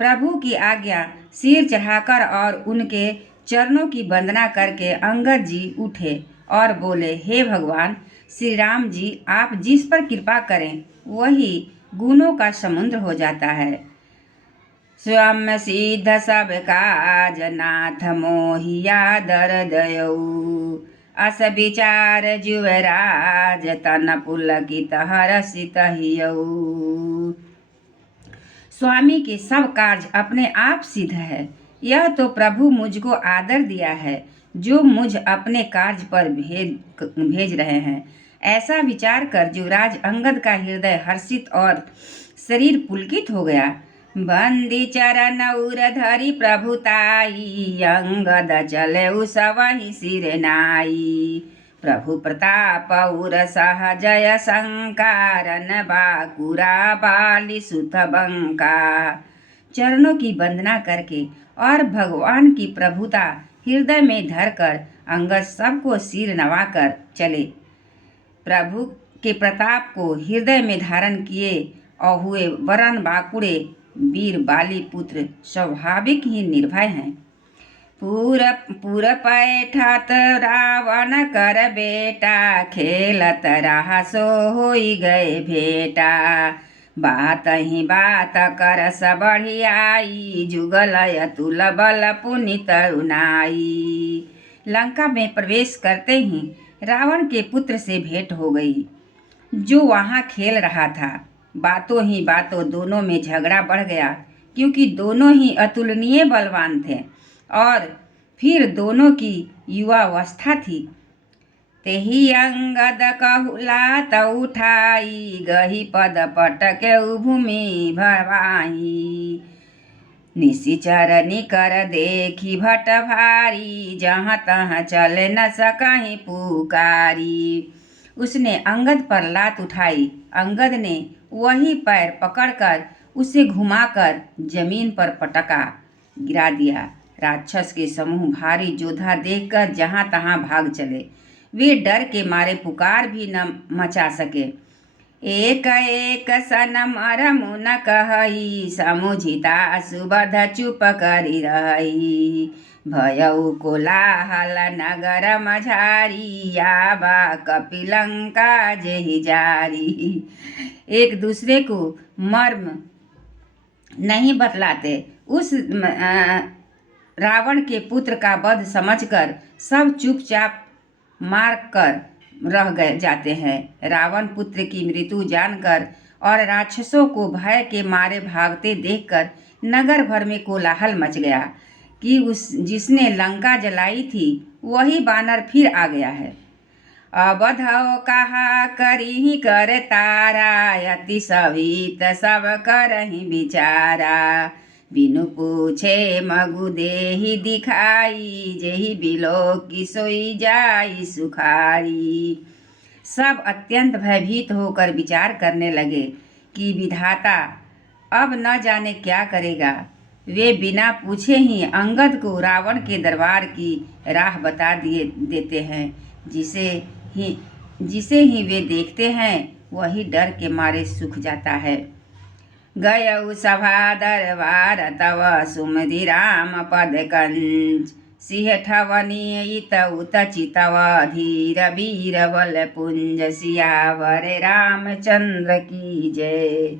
प्रभु की आज्ञा सिर चढ़ाकर और उनके चरणों की वंदना करके अंगद जी उठे और बोले, हे भगवान श्री राम जी, आप जिस पर कृपा करें वही गुणों का समुद्र हो जाता है। स्वयं सिद्ध सब काज नाथ मोहिया दर दयऊ, अस विचार जुवराज तन पुलकित हरषित हियऊ। स्वामी के सब कार्य अपने आप सिद्ध है, यह तो प्रभु मुझको आदर दिया है जो मुझ अपने कार्य पर भेज रहे हैं। ऐसा विचार कर युवराज अंगद का हृदय हर्षित और शरीर पुलकित हो गया। बंदी चरण उर धरि प्रभुताई, अंगद चले उसवहि सिर नाई। प्रभु प्रताप उर सहजय संकारन, बाकुरा बाली सुत बंका। चरणों की वंदना करके और भगवान की प्रभुता हृदय में धरकर अंगद सबको सिर नवाकर चले। प्रभु के प्रताप को हृदय में धारण किए और हुए वरन बाकुड़े वीर बाली पुत्र स्वाभाविक ही निर्भय हैं। पूर पैठत रावण कर बेटा, खेलत रहा सो होई गए भेटा। बात ही बात कर बढ़ियाई, जुगलय अतुल बल पुनि तरुणाई। लंका में प्रवेश करते ही रावण के पुत्र से भेंट हो गई, जो वहाँ खेल रहा था। बातों ही बातों दोनों में झगड़ा बढ़ गया, क्योंकि दोनों ही अतुलनीय बलवान थे और फिर दोनों की युवावस्था थी। तेहि अंगद कहुलात उठाई, गही पद पटके भूमि भवाई। निशिचर निकर देखी भट भारी, जहाँ तहाँ चले न सकहीं पुकारी। उसने अंगद पर लात उठाई। अंगद ने वही पैर पकड़कर उसे घुमाकर जमीन पर पटका गिरा दिया। राक्षस के समूह भारी योद्धा देखकर जहाँ तहाँ भाग चले। वे डर के मारे पुकार भी न मचा सके। एक एक सन मरमु न कहई, समुझिता सुबध चुप करी रही। भयउ कोलाहल नगर मझारी, आबा कपिलंका जेहि जारी। एक दूसरे को मर्म नहीं बतलाते। उस रावण के पुत्र का वध समझकर सब चुपचाप मार कर रह गए जाते हैं। रावण पुत्र की मृत्यु जानकर और राक्षसों को भय के मारे भागते देखकर नगर भर में कोलाहल मच गया कि जिसने लंका जलाई थी वही बानर फिर आ गया है। अबधौ कहा करही कर तारा, अति सवित सब करही विचारा। बिनु पूछे मगु देहि दिखाई, जेहि बिलो की सोई जाई सुखारी। सब अत्यंत भयभीत होकर विचार करने लगे कि विधाता अब न जाने क्या करेगा। वे बिना पूछे ही अंगद को रावण के दरबार की राह बता देते हैं। जिसे ही वे देखते हैं वही डर के मारे सूख जाता है। गयउ सभा दरबार तव, सुमति राम पद कंज। सिंह ठवनी इत उत चितव, धीर वीर बल पुंज। सियावर रामचंद्र की जय।